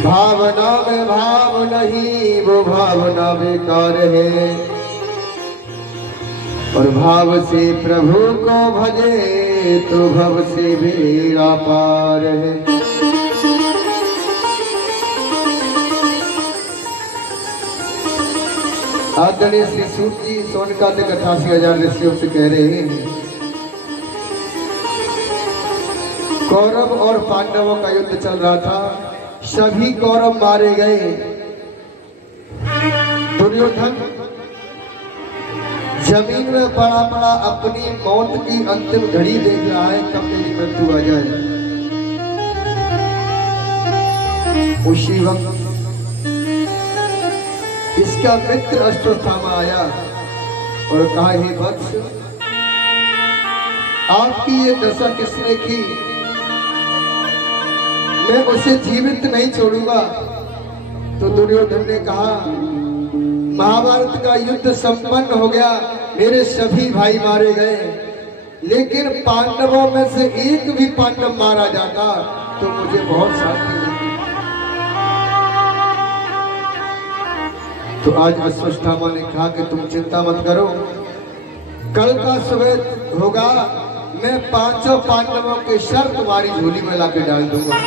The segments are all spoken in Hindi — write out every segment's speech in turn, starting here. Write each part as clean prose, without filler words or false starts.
भावना में भाव नहीं, वो भावना बेकार है। और भाव से प्रभु को भजे तो भव से बेड़ा पार है। आदरणीय श्री सूत जी सोनकाते 88,000 ऋषियों से कह रहे हैं, कौरव और पांडवों का युद्ध चल रहा था। सभी कौरव मारे गए। दुर्योधन जमीन में पड़ा पड़ा अपनी मौत की अंतिम घड़ी देख रहा है, कब मेरी मृत्यु आ जाए। उसी वक्त इसका मित्र अश्वत्थामा आया और कहा, हे वत्स, आपकी ये दशा किसने की? मैं उसे जीवित नहीं छोड़ूंगा। तो दुर्योधन ने कहा, महाभारत का युद्ध संपन्न हो गया, मेरे सभी भाई मारे गए, लेकिन पांडवों में से एक भी पांडव मारा जाता तो मुझे बहुत शांति मिलती। तो आज अश्वत्थामा ने कहा कि तुम चिंता मत करो, कल का सुबह होगा, मैं 5 पांडवों के सर तुम्हारी झोली में लाके डाल दूंगा।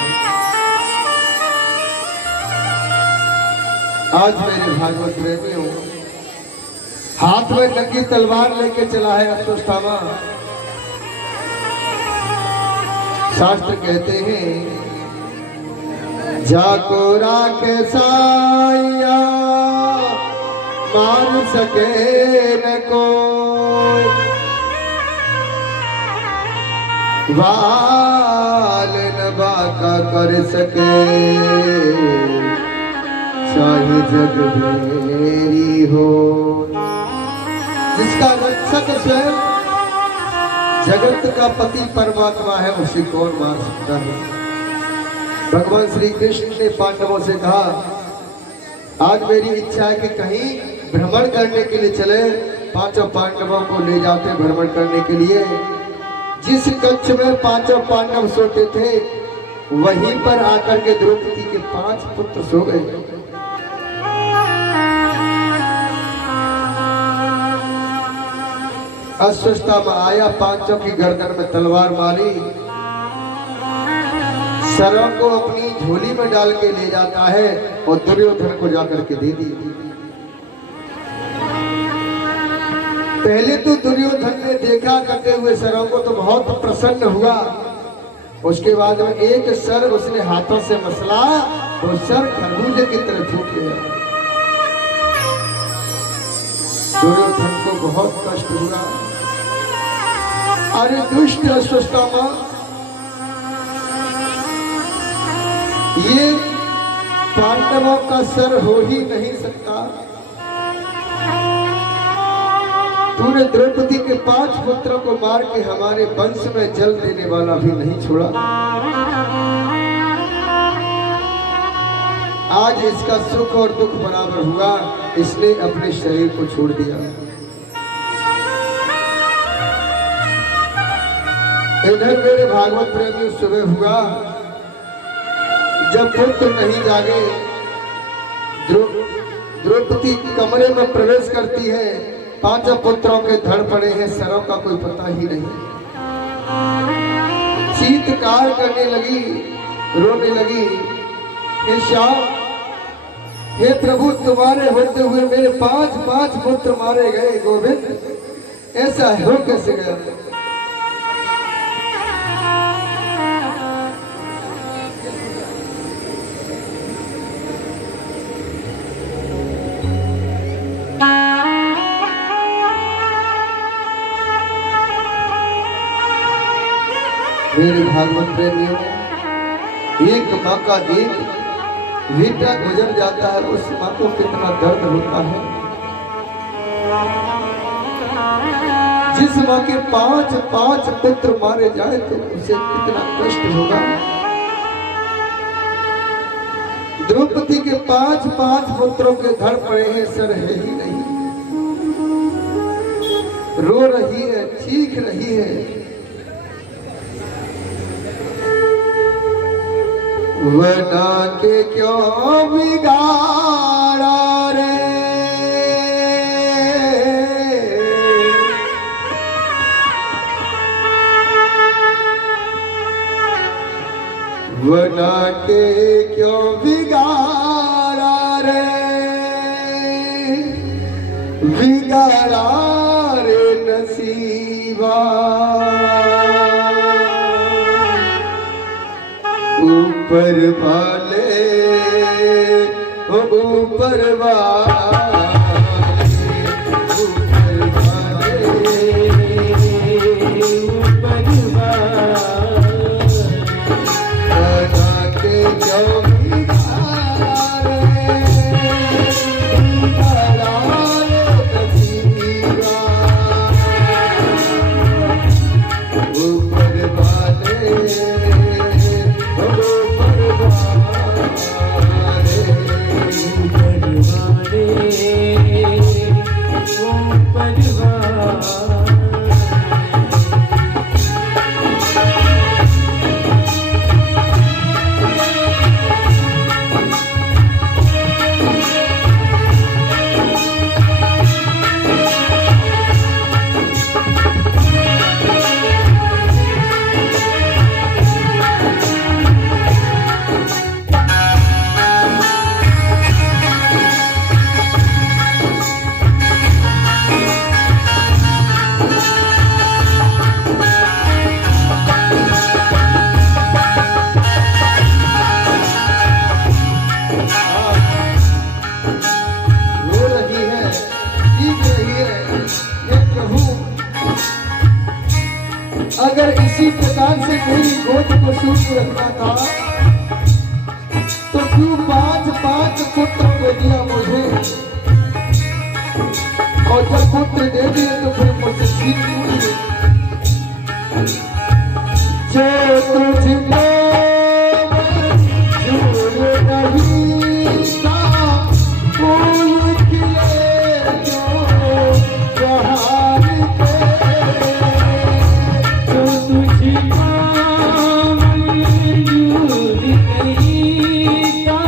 आज मेरे भागवत प्रेमियों, हाथ में नंगी तलवार लेके चला है अश्वत्थामा। शास्त्र कहते हैं, जाको राखे साया मार सके न कोई, वाल न बाका कर सके, चाहे जग मेरी हो। जिसका रक्षक स्वयं जगत का पति परमात्मा है, उसे कौन मार सकता है। भगवान श्री कृष्ण ने पांडवों से कहा, आज मेरी इच्छा है कि कहीं भ्रमण करने के लिए चले। 5 पांडवों को ले जाते भ्रमण करने के लिए। जिस कक्ष में 5 पांडव सोते थे, वहीं पर आकर के द्रौपदी के 5 पुत्र सो गए। अश्वत्थामा आया, 5 की गर्दन में तलवार मारी, सरों को अपनी झोली में डाल के ले जाता है और दुर्योधन को जाकर के दे दी। पहले तो दुर्योधन ने देखा करते हुए सरों को तो बहुत प्रसन्न हुआ। उसके बाद में एक सर उसने हाथों से मसला तो सर खरबूजे की तरह फूट गया। दुर्योधन को बहुत कष्ट हुआ। अरे दुष्ट अश्वत्थामा, ये पांडवों का सर हो ही नहीं सकता। तूने द्रौपदी के 5 पुत्रों को मार के हमारे वंश में जल देने वाला भी नहीं छोड़ा। आज इसका सुख और दुख बराबर हुआ, इसने अपने शरीर को छोड़ दिया। इधर मेरे भागवत प्रेमी सुबह हुआ, जब पुत्र नहीं जागे, द्रौपदी कमरे में प्रवेश करती है। 5 पुत्रों के धड़ पड़े हैं, सरों का कोई पता ही नहीं। चीत्कार करने लगी, रोने लगी, हे श्याम, हे प्रभु, तुम्हारे होते हुए मेरे 5 पुत्र मारे गए। गोविंद, ऐसा हो कैसे गया? मेरे भागवत प्रेमियों, एक माँ का एक बेटा गुजर जाता है, उस माँ को कितना दर्द होता है। जिस माँ के 5 पुत्र मारे जाए तो उसे कितना कष्ट होगा। द्रौपदी के 5 पुत्रों के धड़ पड़े हैं, सर है ही नहीं। रो रही है, चीख रही है। बना के क्यों बिगाड़ा रे, बना के क्यों बिगाड़ा रे, बिगाड़ा रे नसीबा। ऊपर वाले ऊपर वाले ऊपर वाले ऊपर वाले बना के क्यों बिगाड़े, बिगाड़ा रे नसीबा। ऊपर वाले अगर इसी प्रकार से मेरी गोद को सूख रखना था तो क्यों 5-5 पुत्र दे दिया मुझे, और जब पुत्र दे दिए तो फिर मुझसे सीख क्यों लिए। जो तुझको मंजूर नहीं था फूल खिले जो बहार के, तुझको मंजूर नहीं था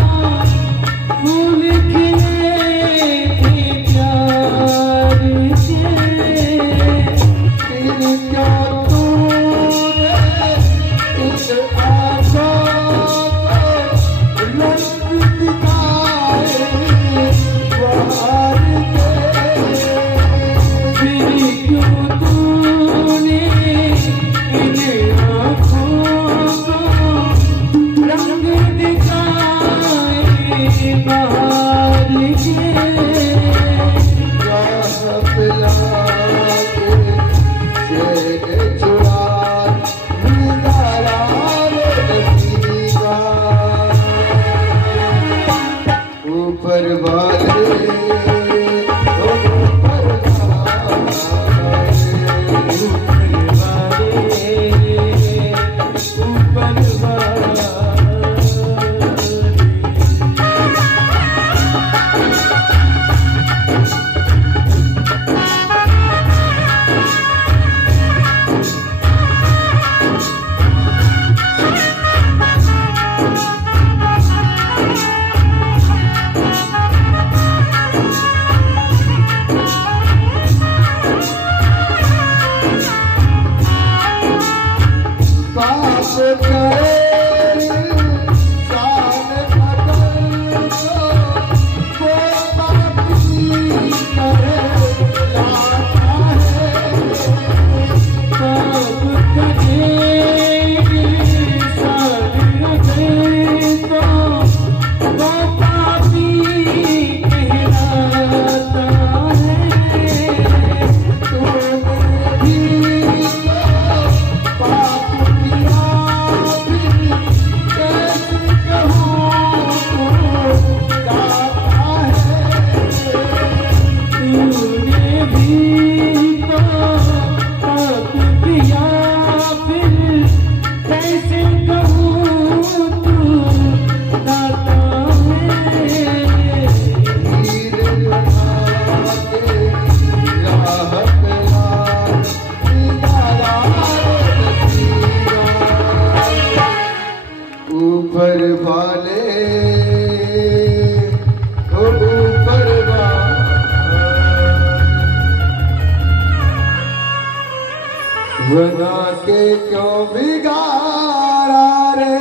बना के क्यों बिगाड़ा रे,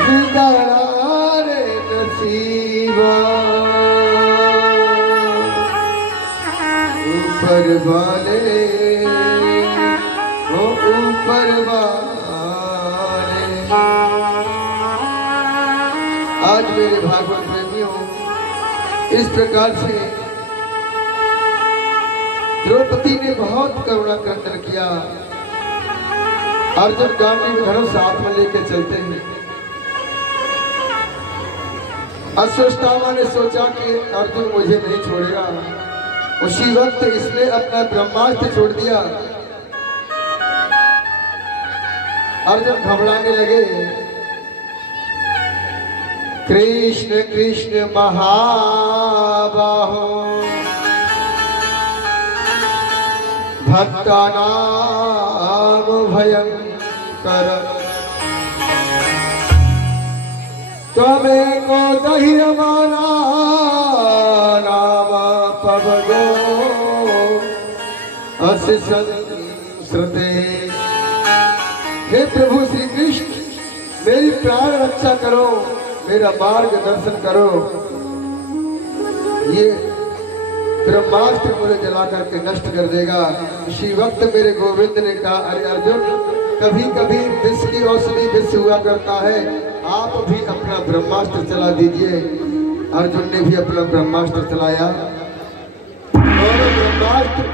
बिगाड़ा रे नसीबा। ऊपर वाले वो ऊपर वाले। आज मेरे भागवत प्रेमियों, इस प्रकार से द्रौपदी ने बहुत करुणा क्रंदन किया। अर्जुन गांडीव धनुष साथ में लेके चलते हैं। अश्वत्थामा ने सोचा कि अर्जुन मुझे नहीं छोड़ेगा। उसी वक्त इसने अपना ब्रह्मास्त्र छोड़ दिया। अर्जुन घबराने लगे। कृष्ण कृष्ण महाबाहो भक्तानां भयंकर, त्वमेको दह्यमाना नाम पवनो अस्य संसृते। हे प्रभु श्री कृष्ण, मेरी प्राण रक्षा करो, मेरा मार्ग दर्शन करो। ये ब्रह्मास्त्र मुझे जला करके नष्ट कर देगा। इसी वक्त मेरे गोविंद ने कहा, अरे अर्जुन, कभी कभी विष की औषधि विष हुआ करता है, आप भी अपना ब्रह्मास्त्र चला दीजिए। अर्जुन ने भी अपना ब्रह्मास्त्र चलाया। दोनों ब्रह्मास्त्र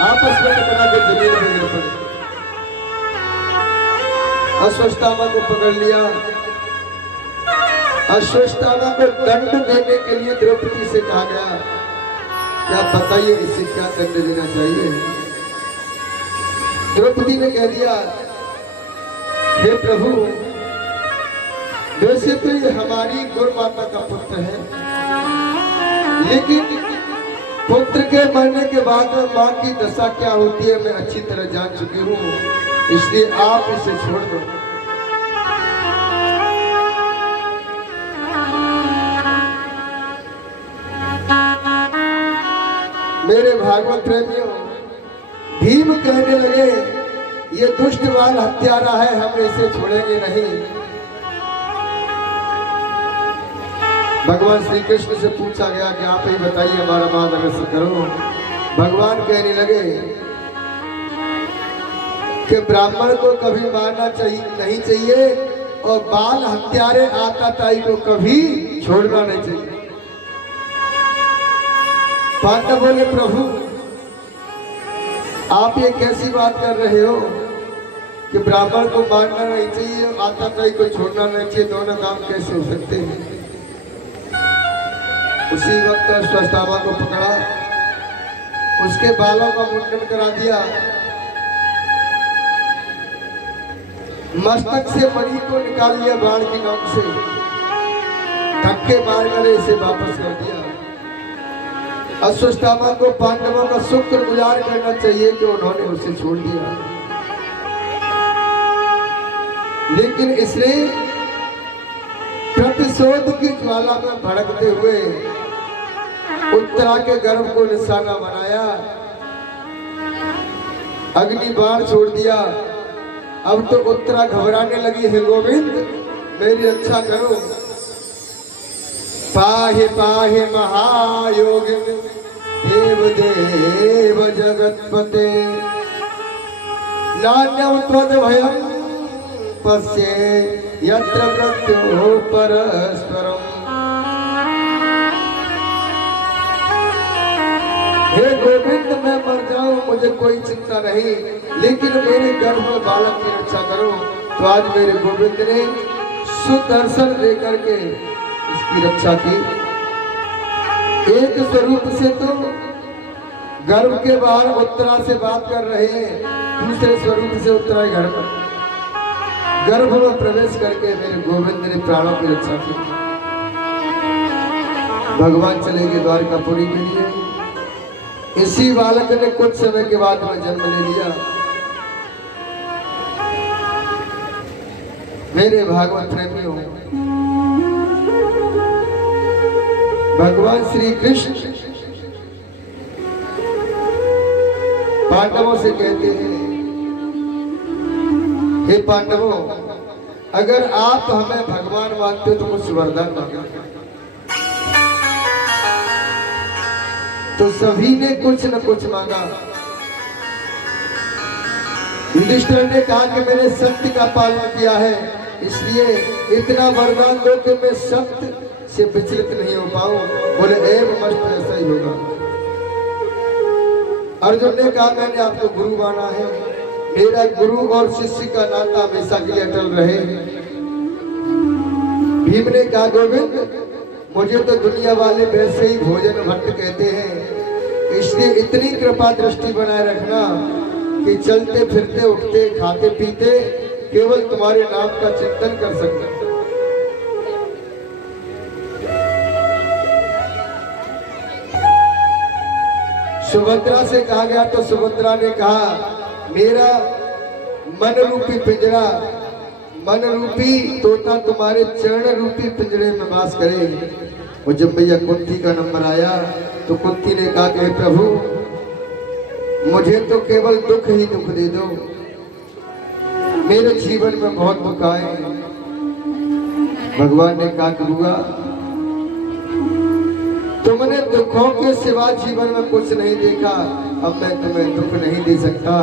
आपस में टकरा के जमीन में गिर पड़े। अश्वत्थामा को पकड़ लिया। अश्वत्थामा को दंड देने के लिए द्रौपदी से कहा गया, क्या बताइए इसे क्या दंड देना चाहिए। द्रौपदी ने कह दिया, हे प्रभु, वैसे तो ये हमारी गुरु माता का पुत्र है, लेकिन पुत्र के मरने के बाद मां की दशा क्या होती है मैं अच्छी तरह जान चुकी हूँ, इसलिए आप इसे छोड़ दो। मेरे भागवत प्रेमियों, भीम कहने लगे, ये दुष्ट बाल हत्यारा है, हम इसे छोड़ेंगे नहीं। भगवान श्री कृष्ण से पूछा गया कि आप ही बताइए, हमारा मार्गदर्शन करो। भगवान कहने लगे कि ब्राह्मण को कभी मारना नहीं चाहिए और बाल हत्यारे आताताई को कभी छोड़ना नहीं चाहिए। पांडव बोले, प्रभु आप ये कैसी बात कर रहे हो कि ब्राह्मण को मारना नहीं चाहिए, आताताई को छोड़ना नहीं चाहिए, दोनों काम कैसे हो सकते हैं। उसी वक्त अश्वत्थामा को पकड़ा, उसके बालों का मुंडन करा दिया, मस्तक से मणि को निकाल लिया बाण की नोक से, धक्के मारकर इसे वापस कर दिया। अश्वत्थामा को पांडवों का शुक्रगुजार करना चाहिए कि उन्होंने उसे छोड़ दिया, लेकिन इसने प्रतिशोध की ज्वाला में भड़कते हुए उत्तरा के गर्भ को निशाना बनाया, अग्नि बाण छोड़ दिया। अब तो उत्तरा घबराने लगी, हे गोविंद मेरी रक्षा करो। पाहि पाहि महायोगिन देव देव जगतपते, नान्यं त्वद्भयं पश्ये यत्र मृत्युः परस्परम्। हे गोविंद, मैं मर जाऊं मुझे कोई चिंता नहीं, लेकिन मेरे गर्भ में बालक की रक्षा करो। तो आज मेरे गोविंद ने सुदर्शन लेकर के इसकी रक्षा की। एक स्वरूप से तो गर्भ के बाहर उत्तरा से बात कर रहे हैं, दूसरे स्वरूप से उत्तरा गर्भ में प्रवेश करके मेरे गोविंद ने प्राणों की रक्षा की। भगवान चले गए द्वारकापुरी के लिए। इसी बालक ने कुछ समय के बाद में जन्म ले लिया। मेरे भागवत प्रेमियों, भगवान श्री कृष्ण पांडवों से कहते हैं, हे पांडवों, अगर आप हमें भगवान मानते हो तो कुछ वरदान मांगो। तो सभी ने कुछ न कुछ मांगा। युधिष्ठिर ने कहा कि मैंने सत्य का पालन किया है, इसलिए इतना वरदान दो कि मैं सत्य से विचलित नहीं हो पाऊं। बोले एवं मस्त, ऐसा ही होगा। अर्जुन ने कहा मैंने आपको गुरु माना है, मेरा गुरु और शिष्य का नाता हमेशा के लिए अटल रहे। भीम ने कहा गोविंद, मुझे तो दुनिया वाले वैसे ही भोजन भट्ट कहते हैं, इसलिए इतनी कृपा दृष्टि बनाए रखना कि चलते फिरते उठते खाते पीते केवल तुम्हारे नाम का चिंतन कर सकते हैं। सुभद्रा से कहा गया तो सुभद्रा ने कहा मेरा मन रूपी पिंजरा, मन रूपी तोता तुम्हारे चरण रूपी पिंजरे में वास करे। और जब भैया कुंती का नंबर आया तो कुंती ने कहा कि प्रभु, मुझे तो केवल दुख ही दुख दे दो, मेरे जीवन में बहुत दुख आए। भगवान ने कहा कि हुआ, तुमने दुखों के सिवा जीवन में कुछ नहीं देखा, अब मैं तुम्हें दुख नहीं दे सकता।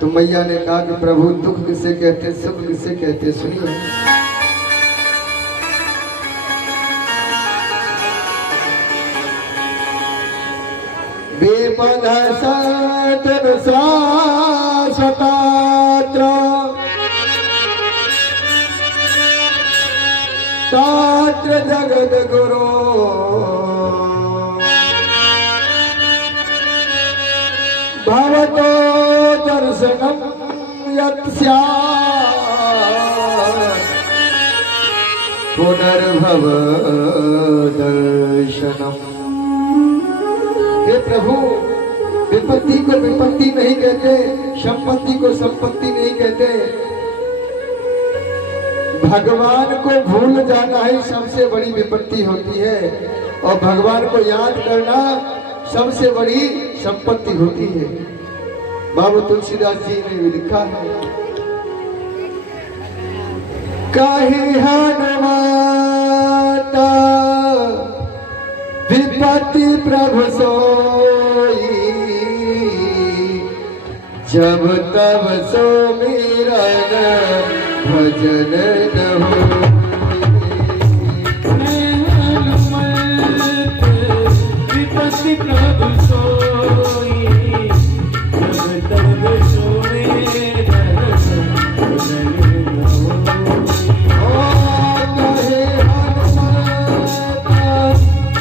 तो मैया ने कहा कि प्रभु, दुख किसे कहते, सुख किसे कहते, सुनिए। बेपद सतन शाश्वतात्र तात्र जगद गुरु भवतो दर्शनम यत् स्यात् पुनर्भव दर्शनम। हे प्रभु, विपत्ति को विपत्ति नहीं कहते, संपत्ति को संपत्ति नहीं कहते, भगवान को भूल जाना ही सबसे बड़ी विपत्ति होती है, और भगवान को याद करना सबसे बड़ी संपत्ति होती है। बाबा तुलसीदास जी ने भी लिखा है, काहे हनुमाता विपत्ति प्रभु सोई, जब तब सो मेरा भजन न हो। विपत्ति प्रभु सोई, जब तब सो मेरा भजन न हो।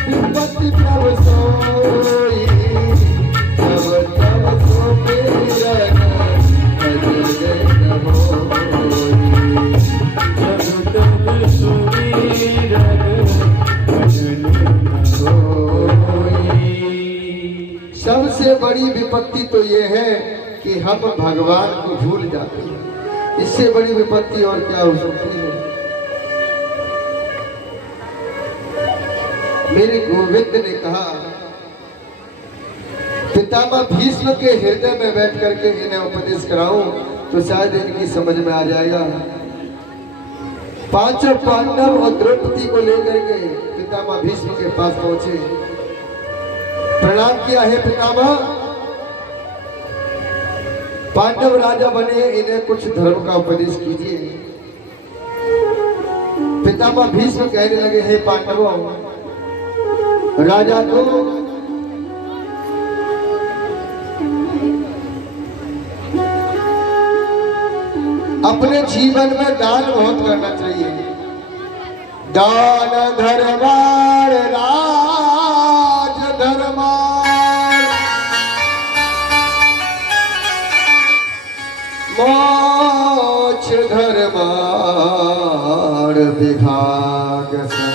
विपत्ति प्रभु सोई, जब तब सो मेरा भजन न हो। सबसे बड़ी विपत्ति तो ये है कि हम भगवान को भूल जाते हैं, इससे बड़ी विपत्ति और क्या हो सकती है। मेरे गोविंद ने कहा, पितामह भीष्म के हृदय में बैठ करके इन्हें उपदेश कराऊं तो शायद इनकी समझ में आ जाएगा। पांचों पांडव और द्रौपदी को लेकर के पितामह भीष्म के पास पहुंचे, प्रणाम किया, है पितामह, पांडव राजा बने, इन्हें कुछ धर्म का उपदेश कीजिए। पितामह भीष्म कहने लगे, हे पांडवों, राजा को अपने जीवन में दान बहुत करना चाहिए। दान धर्माण राज धर्माण मोक्ष धर्माण विभाग से।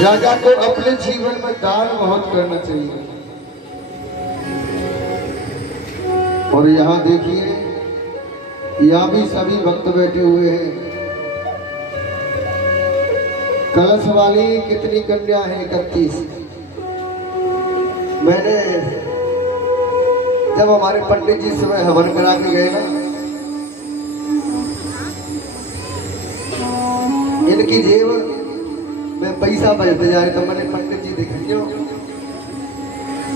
राजा को अपने जीवन में दान बहुत करना चाहिए। और यहाँ देखिए, यहाँ भी सभी भक्त बैठे हुए हैं। कलश वाली कितनी कन्या है? 31। मैंने जब हमारे पंडित जी सुबह हवन करा के गए ना, इनकी जेब में पैसा बजते जा रहे, तो मैंने पंडित जी देखे क्यों,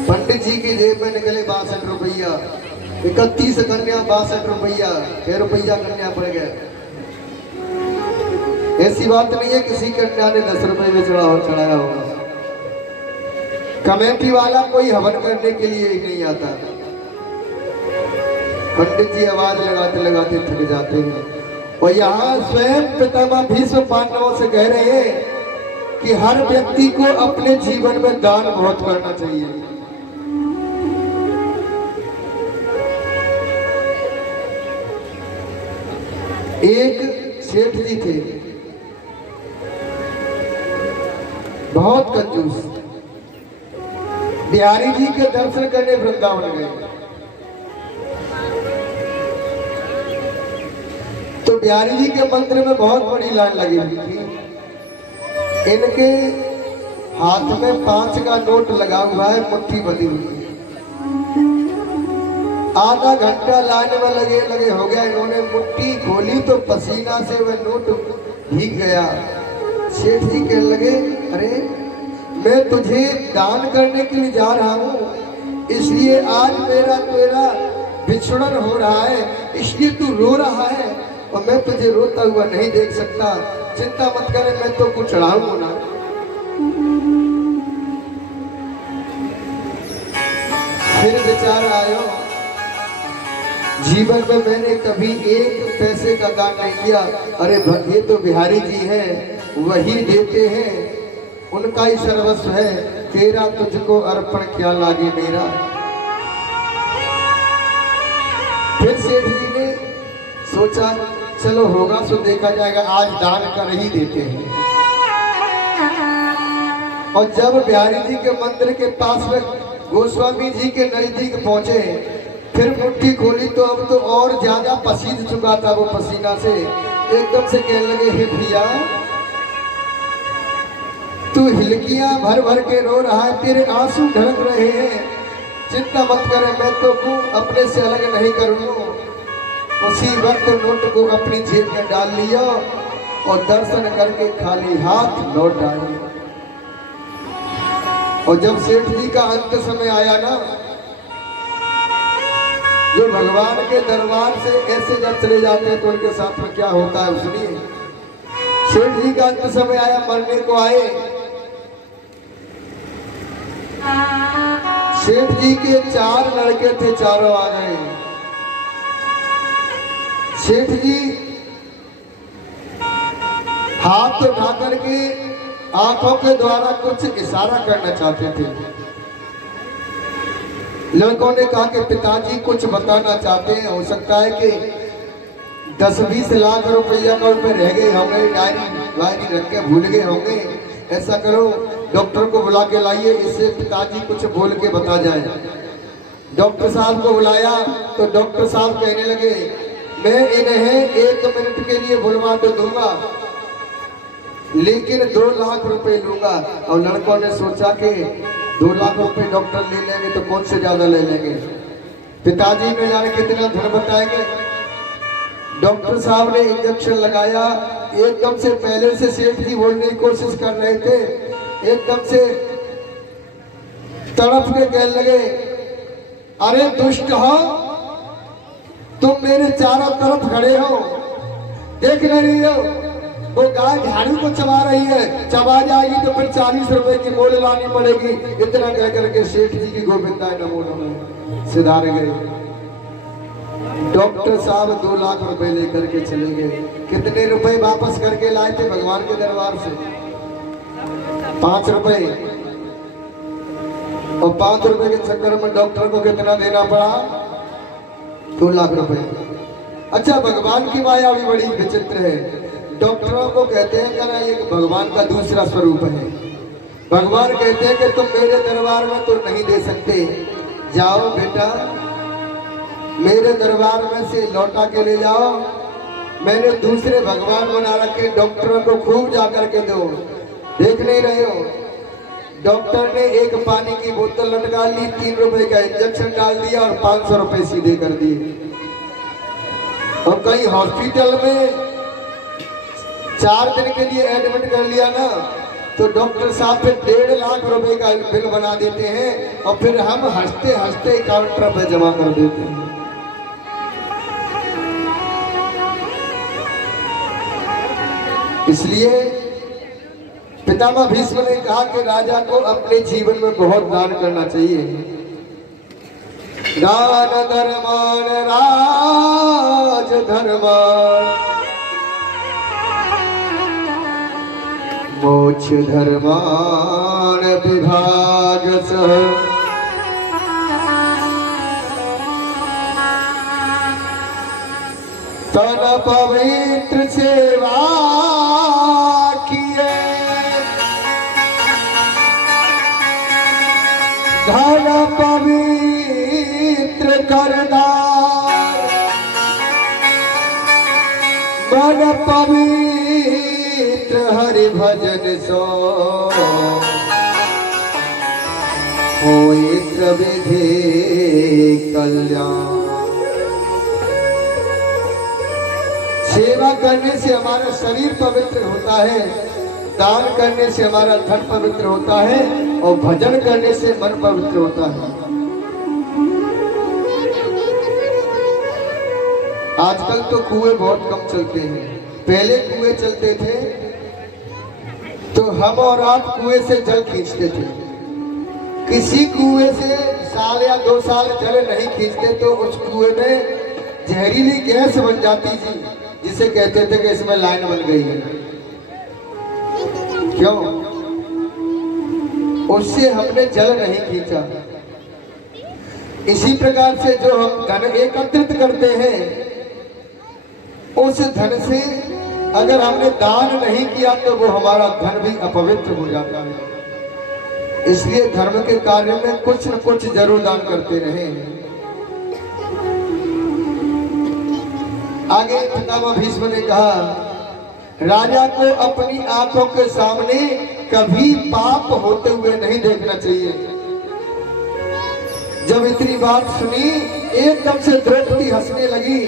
पंडित जी की जेब में निकले 62 रुपया, 31 कन्या 62 रुपया, 6 रुपया कन्या पड़ गए। ऐसी बात नहीं है किसी कन्या ने 10 रुपए में चढ़ाया होगा। कमेटी वाला कोई हवन करने के लिए ही नहीं आता। पंडित जी आवाज लगाते लगाते थक जाते हैं। और यहाँ स्वयं पितामह भीष्म पांडवों से कह रहे हैं कि हर व्यक्ति को अपने जीवन में दान बहुत करना चाहिए। एक सेठ जी थे, बहुत कंजूस, बिहारी जी के दर्शन करने वृंदावन गए। तो बिहारी जी के मंदिर में बहुत बड़ी लाइन लगी हुई थी। इनके हाथ में 5 का नोट लगा हुआ है, मुट्ठी बंधी हुई है। आधा घंटा लाइन में लगे हो गया। इन्होंने मुट्ठी खोली तो पसीना से वह नोट भीग गया। सेठ जी कहने लगे, अरे मैं तुझे दान करने के लिए जा रहा हूँ, इसलिए आज मेरा तेरा बिछड़न हो रहा है, इसलिए तू रो रहा है और मैं तुझे रोता हुआ नहीं देख सकता। चिंता मत करे, मैं तो कुछ चढ़ाऊंगा ना। फिर विचार आयो, जीवन में मैंने कभी 1 पैसे का दान नहीं किया। अरे ये तो बिहारी जी हैं, वही देते हैं, उनका ही सर्वस्व है। तेरा तुझको अर्पण क्या लागे मेरा। फिर सेठ जी ने सोचा, चलो होगा सो देखा जाएगा, आज दान कर ही देते हैं। और जब बिहारी जी के मंदिर के पास में गोस्वामी जी के नजदीक पहुंचे, फिर मुट्ठी खोली तो अब तो और ज्यादा पसीज चुका था वो पसीना से। एकदम से कहने लगे, हे भैया तू हिलकियां भर भर के रो रहा है, तेरे आंसू ढलक रहे हैं। चिंता मत करे, मैं तो अपने से अलग नहीं करूंगा। उसी वक्त नोट को अपनी जेब में डाल लिया और दर्शन करके खाली हाथ लौट आए। और जब सेठ जी का अंत समय आया ना, जो भगवान के दरबार से ऐसे जब चले जाते हैं तो उनके साथ में क्या होता है सुनिए। सेठ जी का अंत समय आया, मरने को आए। सेठ जी के 4 लड़के थे, चारों आ गए। सेठ जी हाथ उठा करके आंखों के द्वारा कुछ इशारा करना चाहते थे। लड़कों ने कहा कि पिताजी कुछ बताना चाहते हैं, हो सकता है कि 10-20 लाख रुपया का ऊपर रह गए होंगे, डायरी रख के भूल गए होंगे। ऐसा करो, डॉक्टर को बुला के लाइए, इससे पिताजी कुछ बोल के बता जाए। डॉक्टर साहब को बुलाया तो डॉक्टर साहब कहने लगे, मैं इन्हें 1 मिनट के लिए बुलवा तो दूंगा, लेकिन 2 लाख रुपए लूंगा। और लड़कों ने सोचा कि 2 लाख रुपए डॉक्टर ले लेंगे तो कौन से ज्यादा ले लेंगे, पिताजी ने जाने कितना धन बताएंगे। डॉक्टर साहब ने इंजेक्शन लगाया। एकदम से पहले से सेठ जी बोलने की कोशिश कर रहे थे, एकदम से तड़प के कहने लगे, अरे दुष्ट हो तुम, मेरे चारों तरफ खड़े हो, देख नहीं हो वो गाय झाड़ू को चबा रही है, चबा जाएगी तो फिर 40 रुपए की मोल लानी पड़ेगी। इतना कह करके सेठ जी की गोविंदाय नमो नमः सिधार गए। डॉक्टर साहब 2 लाख रुपए लेकर के चले गए। कितने रुपए वापस करके लाए थे भगवान के दरबार से? 5 रुपए। और 5 रुपए के चक्कर में डॉक्टर को कितना देना पड़ा? 2 लाख रुपए। अच्छा, भगवान की माया भी बड़ी विचित्र है। डॉक्टरों को कहते हैं कि ना ये भगवान का दूसरा स्वरूप है। भगवान कहते हैं कि तुम मेरे दरबार में तो नहीं दे सकते, जाओ बेटा मेरे दरबार में से लौटा के ले जाओ। मैंने दूसरे भगवान बना रखे, डॉक्टरों को खूब जा करके दो। देख नहीं रहे हो, डॉक्टर ने एक पानी की बोतल लटका ली, 3 रुपए का इंजेक्शन डाल दिया और 500 रुपए सीधे कर दिए। और कहीं हॉस्पिटल में 4 दिन के लिए एडमिट कर लिया ना, तो डॉक्टर साहब फिर 1.5 लाख रुपए का बिल बना देते हैं और फिर हम हंसते हंसते काउंटर पे जमा कर देते हैं। इसलिए पितामह भीष्म ने कहा कि राजा को अपने जीवन में बहुत दान करना चाहिए। दान धर्मान राज धर्मान मोक्ष धर्मान विभाग सह तन पवित्र सेवा किए धन पवित्र करदार मन पवित्र हरि भजन सो होई विधि कल्याण। सेवा करने से हमारा शरीर पवित्र होता है, दान करने से हमारा धन पवित्र होता है और भजन करने से मन पवित्र होता है। आजकल तो कुएं बहुत कम चलते हैं, पहले कुएं चलते थे तो हम और आप कुएं से जल खींचते थे। किसी कुएं से साल या 2 साल जल नहीं खींचते तो उस कुएं में जहरीली गैस बन जाती थी, जिसे कहते थे कि इसमें लाइन बन गई है। क्यों? उससे हमने जल नहीं खींचा। इसी प्रकार से जो हम धन एकत्रित करते हैं, उस धन से अगर हमने दान नहीं किया तो वो हमारा धन भी अपवित्र हो जाता है। इसलिए धर्म के कार्य में कुछ न कुछ जरूर दान करते रहे। आगे पितामह भीष्म ने कहा, राजा को अपनी आंखों के सामने कभी पाप होते हुए नहीं देखना चाहिए। जब इतनी बात सुनी एकदम से द्रौपदी हंसने लगी।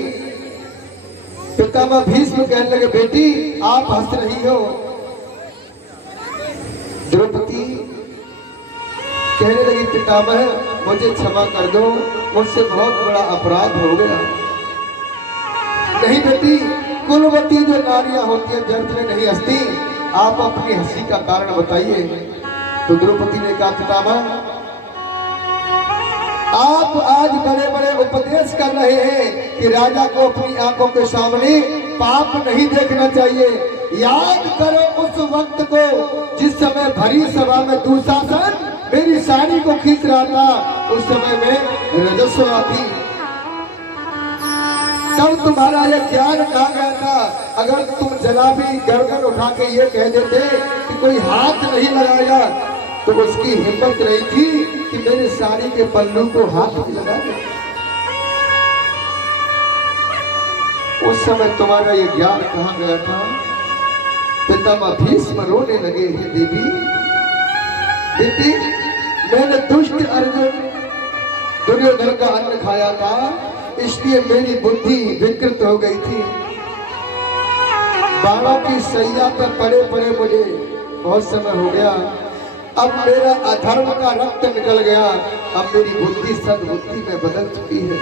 पितामह भीष्म कहने लगे, बेटी आप हंस रही हो। द्रौपदी कहने लगी, पितामह मुझे क्षमा कर दो, मुझसे बहुत बड़ा अपराध हो गया। नहीं बेटी, कुलवती जो नारियां होती है व्यर्थ में नहीं हंसती, आप अपनी हंसी का कारण बताइए। तो द्रौपदी ने कहा, पितामह आप आज बड़े बड़े उपदेश कर रहे हैं कि राजा को अपनी आंखों के सामने पाप नहीं देखना चाहिए। याद करो उस वक्त को जिस समय भरी सभा में दुशासन मेरी साड़ी को खींच रहा था, उस समय में रजस्वला थी। तब तुम्हारा यह ज्ञान कहा गया था। अगर तुम जरा भी गर्दन उठा के ये कह देते कि कोई हाथ नहीं लगाएगा, तो उसकी हिम्मत नहीं थी कि मेरे साड़ी के पल्लू को हाथ भी लगा दे। उस समय तुम्हारा ये ज्ञान कहाँ गया था? पितामह भीष्म रोने लगे, हे देवी बेटी, मैंने दुष्ट अर्जुन दुर्योधन का अन्न खाया था, इसलिए मेरी बुद्धि विकृत हो गई थी। बाणों की सैया पर पड़े पड़े मुझे बहुत समय हो गया। अब मेरा अधर्म का रक्त निकल गया, अब मेरी बुद्धि सद्बुद्धि में बदल चुकी है।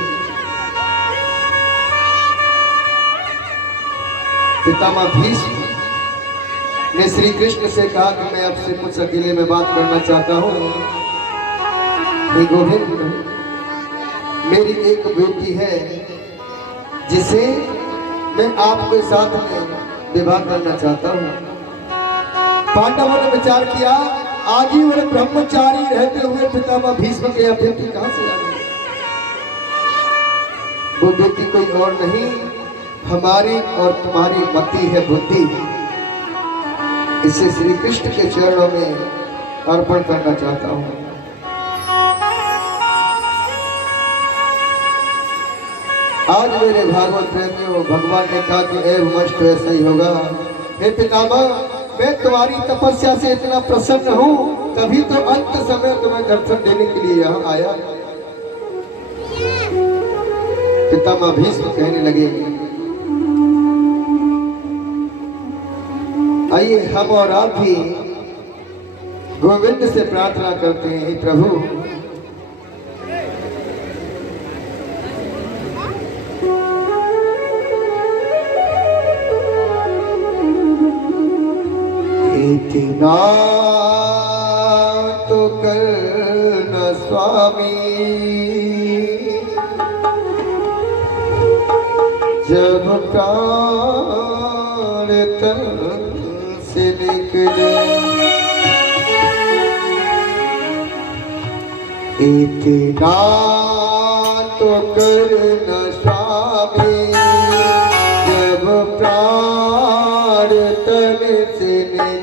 पितामह भीष्म ने श्री कृष्ण से कहा कि मैं आपसे कुछ अकेले में बात करना चाहता हूँ। हे गोविंद, मेरी एक बेटी है जिसे मैं आपके साथ में विवाह करना चाहता हूँ। पांडवों ने विचार किया, आजीवन ब्रह्मचारी रहते हुए पितामह भीष्म के बेटी कहां से आ गई? वो बेटी कोई और नहीं, हमारी और तुम्हारी मति है बुद्धि। इसे श्री कृष्ण के चरणों में अर्पण करना चाहता हूँ। आज मेरे भागवत प्रेमियों, भगवान ने कहा कि ऐसा ही होगा। हे पितामह, मैं तुम्हारी तपस्या से इतना प्रसन्न हूँ, तभी तो अंत समय तुम्हें दर्शन देने के लिए यहाँ आया। पितामह भीष्म कहने लगे, आइए हम और आप भी गोविंद से प्रार्थना करते हैं, हे प्रभु इतना तो करना स्वामी, जब प्राण तन से निकले, इतना तो करना स्वामी, जब प्राण तन से निकले।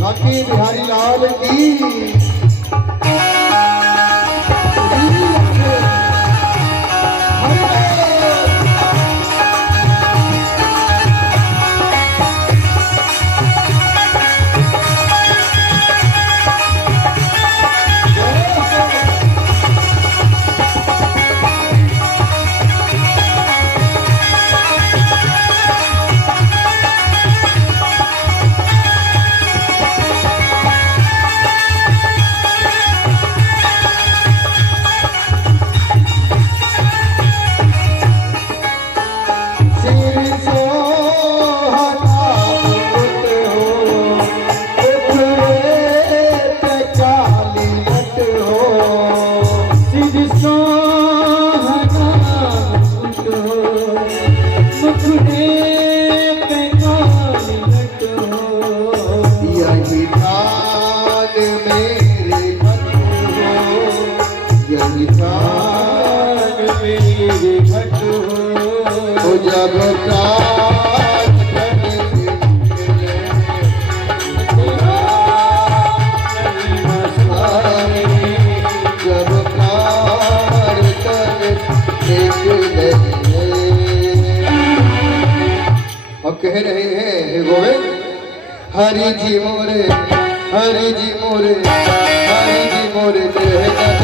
बाकी बिहारी लाल की जब और कह रहे हैं हे गोविंद हरि जी मोरे हरि जी मोरे हरि जी मोरे